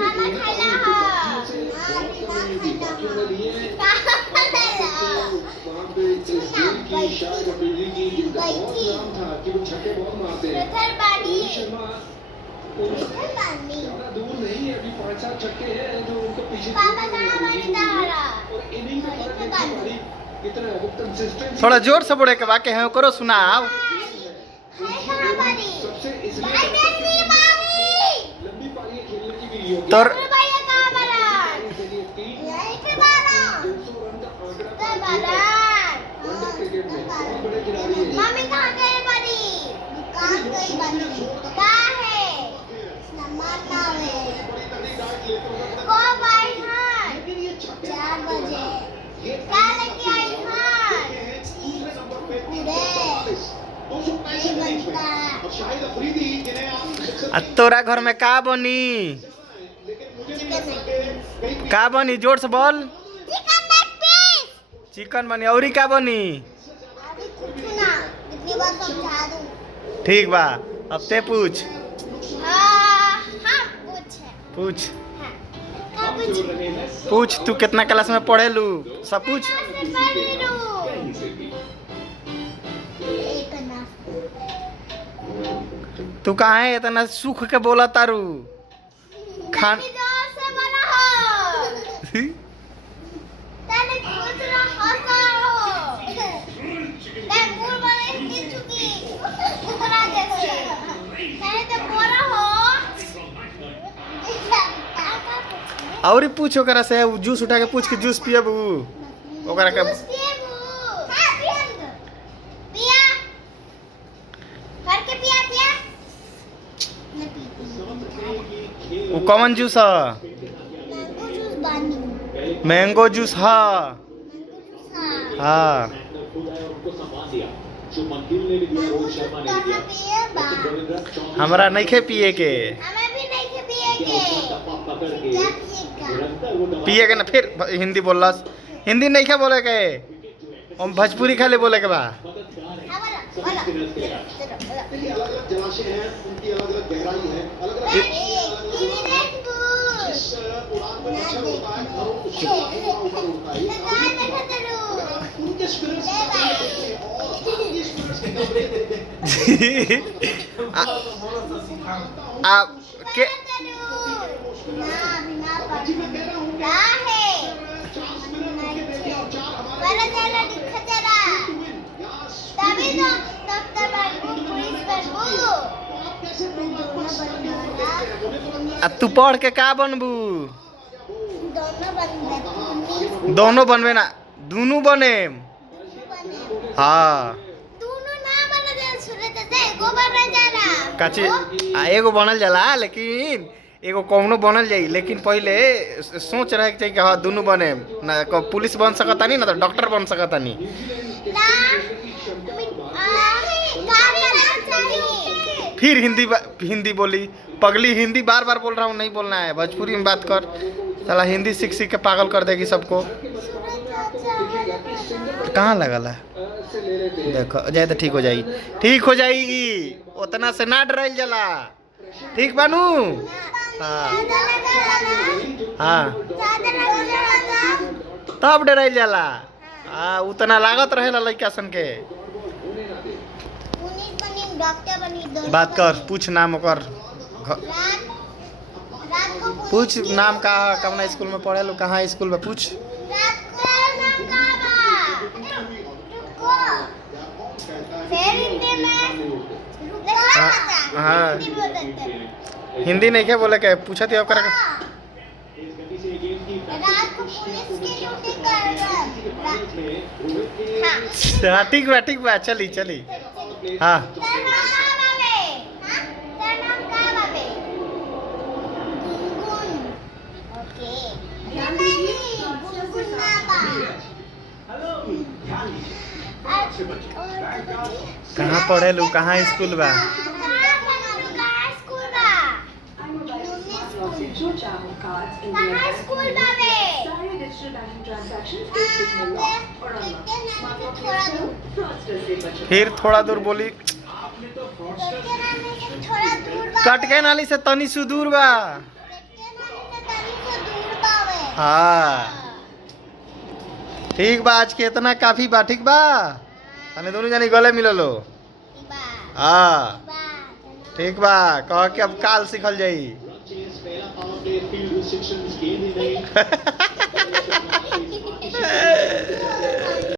खाना खाइला दूर नहीं है, अभी 5-7 छक्के हैं जो उनको पीछे थोड़ा जोर से बोले के बाकी है करो सुनाओ। सबसे इसलिए लंबी पारियां खेलने की भी योग्यता तोर 200 रन का आंकड़ा वनडे क्रिकेट में बहुत बड़े खिलाड़ी हैं। मम्मी कहाँ गए बड़ी? कहाँ गई बड़ी? कहाँ है? नमाना है। कब आई हैं? 4 बजे। क्या लेके आई हैं? पूरे। नहीं बनता। तोरा घर में का बनी? का बनी जोर से बोल। Chicken leg piece. चिकन बनी और का बनी? अभी कुछ ना, कितनी बार समझा दूँ? ठीक बा अब ते पूछ हाँ, पूछ हाँ, हाँ, पूछ। पूछ तू कितना क्लास में पढ़े लू सब पूछ। तू कहाँ है इतना सुख के बोला तारू खान और पूछ ओकरा से जूस उठा के पूछ के जूस पियब ओकरा के वो कौन जूस है? मैंगो जूस हाँ हाँ हमरा नहीं खे पिए के पिए के ना फिर हिंदी बोलस हिंदी नहीं खे बोले के हम भोजपुरी खाली बोले के बा। जलाशय हैं उनकी अलग-अलग गहराई है, अलग-अलग मच्छर होता है और उससे ऊपर उड़ता है उनके स्पिरिट्स और ये स्पिरिट्स के कमरे आप के तू पढ़ के का बनबू? दोनों बनबे ना दोनों बने हाँ काची एगो बनल जाला लेकिन एगो कौनो बनल जाई लेकिन पहले सोच रहे चाहिए कि हाँ दोनों बने ना पुलिस बन सकता नहीं ना तो डॉक्टर बन सकता नहीं। फिर हिंदी बोली पगली हिंदी बार बार बोल रहा हूँ नहीं बोलना है भोजपुरी में बात कर साला हिंदी सीख सीख के पागल कर देगी सबको। कहाँ लगल है देखो जाए तो ठीक हो जाएगी उतना से ना डराइल जला ठीक बानू हाँ हाँ तब डराइल जाला हाँ उतना लागत रहेला लड़का सन के। बात कर पूछ नाम ओकर पूछ नाम का कवना स्कूल में पढ़े लो कहाँ स्कूल में पूछ। हाँ हिंदी नहीं क्या बोले के पूछा थी ओकरा हाँ ठीक बा चली हाँ कहाँ पढ़े लू कहाँ स्कूल बा? फिर थोड़ा दूर बोली कटके नाली से थोड़ा दूर बा कटके नाली से तनी सुदूर बा। कटके नाली से तनी से दूर बावे हाँ ठीक बा, आज के इतना काफी बा। ठीक बा, तने दोनों जानी गले मिललो। बा हाँ बा ठीक बा, कह के अब काल सिखल जाई। Run chase, पहला power play, field restrictions, गेंद ही नहीं।